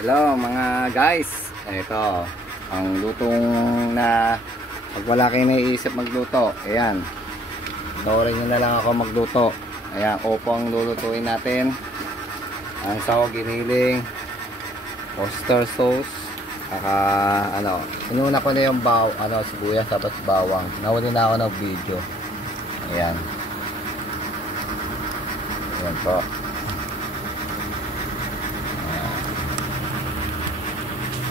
Hello mga guys, ito ang lutong na pag wala kayo naiisip magluto. Ayan, sorry nyo na lang ako magluto. Ayan, opo ang lulutuin natin. Ang sahog giniling, oyster sauce, inuna ko na yung sibuyas tapos bawang. Nawali na ako ng video. Ayan, ayan po.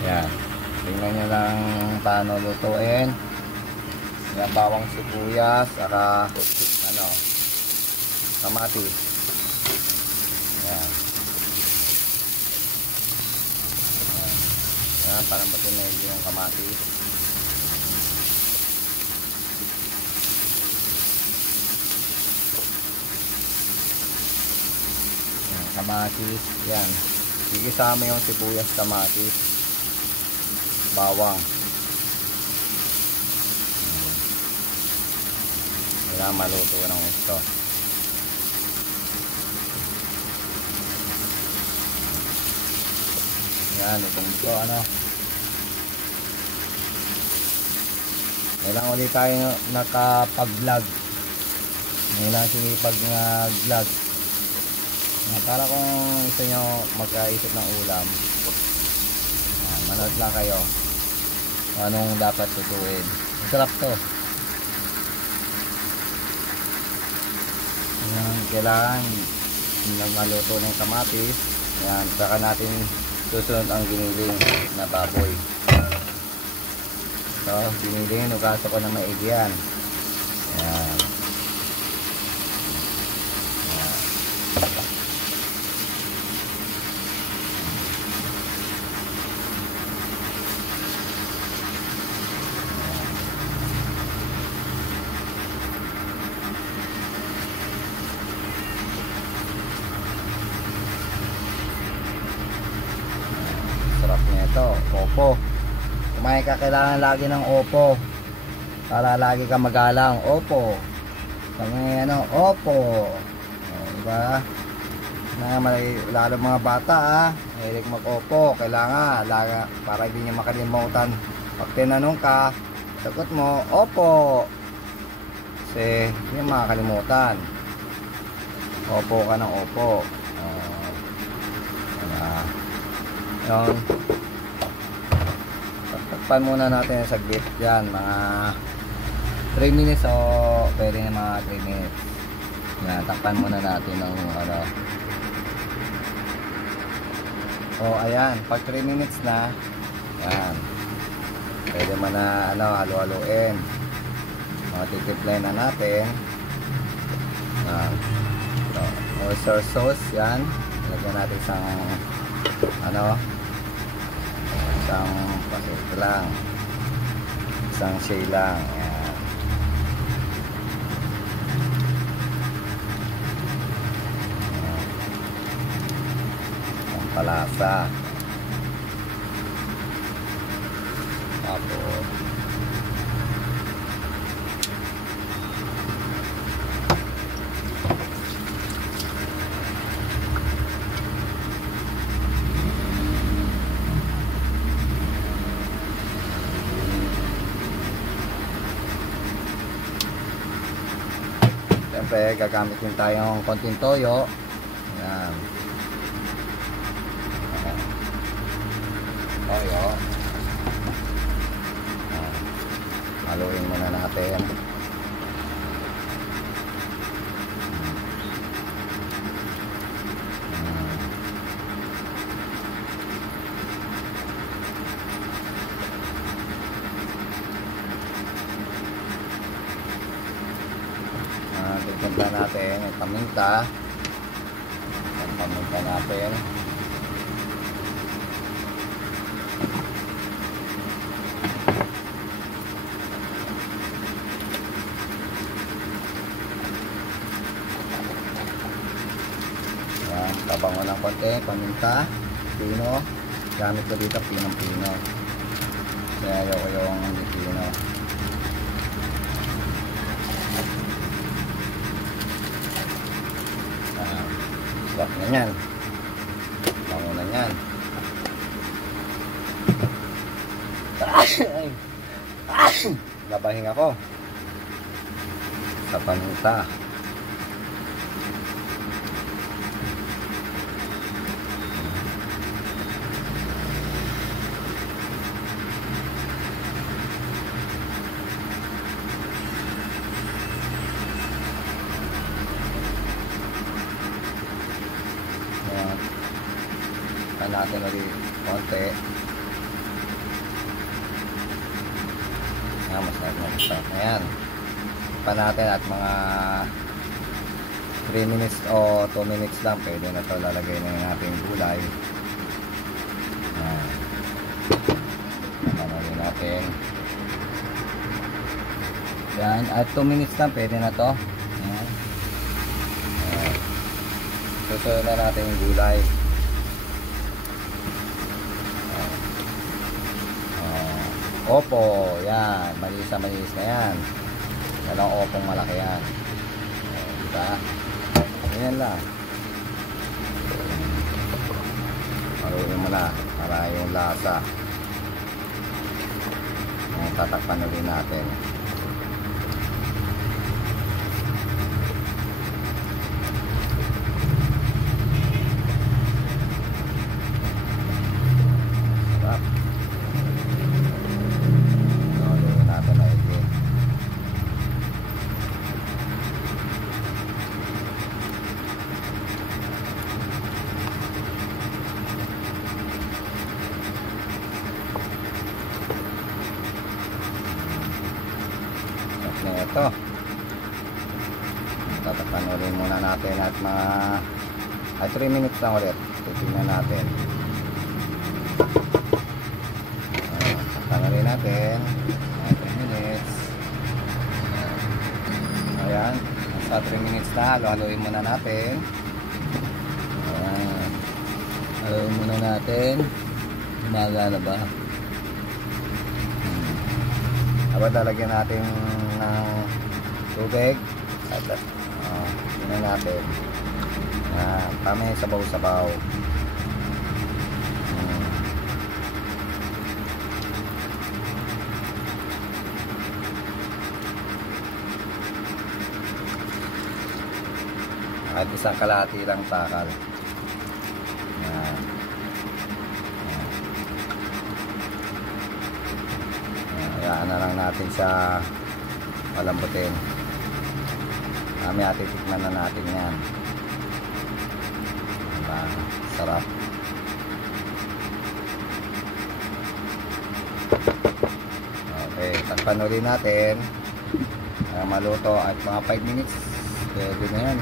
Yan. Tingnan nyo lang paano lutuin. Yan, bawang sibuyas, kamatis. Yan. Yan. Yan, parang batin na yung kamatis. Yan, kamatis. Yan. Gigisama yung sibuyas, kamatis, bawang. Kailangan maluto ng gusto. Yan, itong ito kailangan ulit tayo nakapag-vlog. Kailangan sinipag-vlog. Para kung gusto nyo magkaisip ng ulam, manood lang kayo anong dapat tutuin. Masarap to. Yan, kailangan na maluto ng kamatis. Yan, saka natin susunod ang giniling na baboy. So, giniling, nugaso ko na maigi yan. Yan. Sarap niya ito, opo. Kumain ka, kailangan lagi ng opo para lagi ka magalang. Opo. Opo. Diba? Lalo mga bata hilig mag-opo. Kailangan para hindi niya makalimutan. Pag tinanong ka, sagot mo, opo. Kasi hindi niya makakalimutan. Opo ka ng opo. Yun. Takpan muna natin sa saglit yan, mga 3 minutes o pwede na mga 3 minutes. Yan, takpan muna natin ng ayan, pag 3 minutes na yan, pwede mo na halo-haloin. Titiplayin na natin yan. Oyster sauce yan, lagyan natin isang isang pasito lang, isang shay lang. Ayan. Ang palasa. Tapos siyempre gagamit din tayong konting toyo. Ayan. Toyo. Haluin muna natin. Tignan natin yung paminta. Yung paminta natin. Yan, tabang mo ng konti paminta, pino. Gamit ko dito pinong-pino. Kaya ayoko yung pino. Sarap na yan. Bango na yan. Labahing ako sa panuta. Natin ulit konti. Mas nagmamastart na yan. Pa natin at mga 3 minutes o 2 minutes lang, pwede na ito. Lalagay na yung ating gulay. Panalin natin yan, at 2 minutes lang pwede na ito. Susunod na natin yung gulay. Opo, yan. Malinis na yan. Dalawang opong malaki yan. Diba? Ganyan lang. Maruin mo na para yung lasa. Tatakpan ulit natin. Ito, tatakpan muna natin at mga 3 minutes lang ulit. Titignan natin. Tatakpan natin 3 minutes. Ayan, nasa 3 minutes na. Haluin muna natin. Ayan, haluin muna natin. Umaga na ba? Habang lalagyan natin ng tubig at yun natin kami sabaw-sabaw. At isang kalahati lang takal. Hayaan na lang natin siya malambutin. Kami titikman na natin yan. Diba? Sarap. Okay, takpan ulit natin maluto at mga 5 minutes pwede na yan.